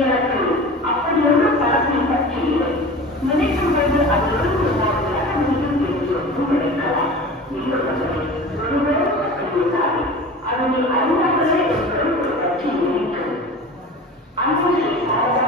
எனக்கு அப்படியான பழத்தை பற்றி நினைக்கும் போது அது நினைக்கலாம். நீங்கள் ஒருவேளை பற்றியிருந்தால் அதனை அறிந்தார்களே ஒரு பற்றி நினைக்கும் அன்பு சாரதா